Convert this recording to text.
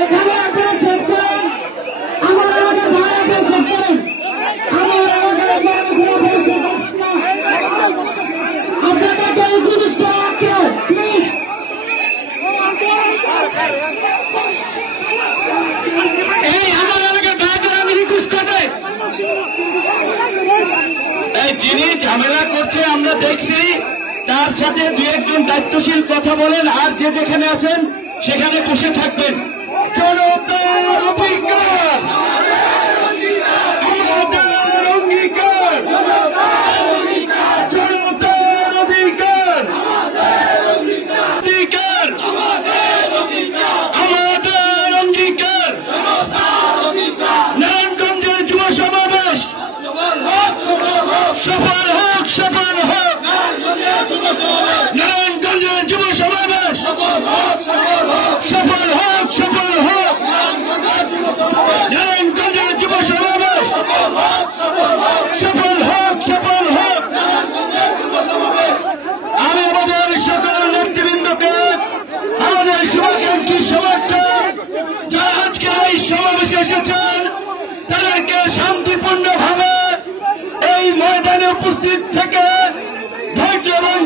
এখানে আপনারা চেক করেন, আমার আমাদের ভাড়াকে চেক করেন, আমার আমাদের আপনাদেরকে রিকোয়েস্ট করা হচ্ছে, প্লিজ। এই আমার এলাকার ভাইদের আমি রিকোয়েস্ট করবে, এই যিনি ঝামেলা করছে আমরা দেখছি, তার সাথে দু একজন দায়িত্বশীল কথা বলেন, আর যে যেখানে আছেন সেখানে বসে থাকবেন। জনতার অধিকার, আমাদের অঙ্গীকার, জনতার অধিকার, অধিকার, আমাদের অঙ্গীকার। নারায়ণগঞ্জের যুব সমাবেশ সফল হোক, সফল হোক। নারায়ণগঞ্জের যুব সমাবেশ সফল হোক, সফল হোক। নারায়ণগঞ্জের যুব সমাবেশ সফল হোক, সফল হোক। আমি আমাদের সকল নেতৃবৃন্দকে, আমাদের শুভাকাঙ্ক্ষী সমর্থক যারা আজকে এই সমাবেশে এসেছেন, তাদেরকে শান্তিপূর্ণভাবে এই ময়দানে উপস্থিত থেকে ধৈর্য এবং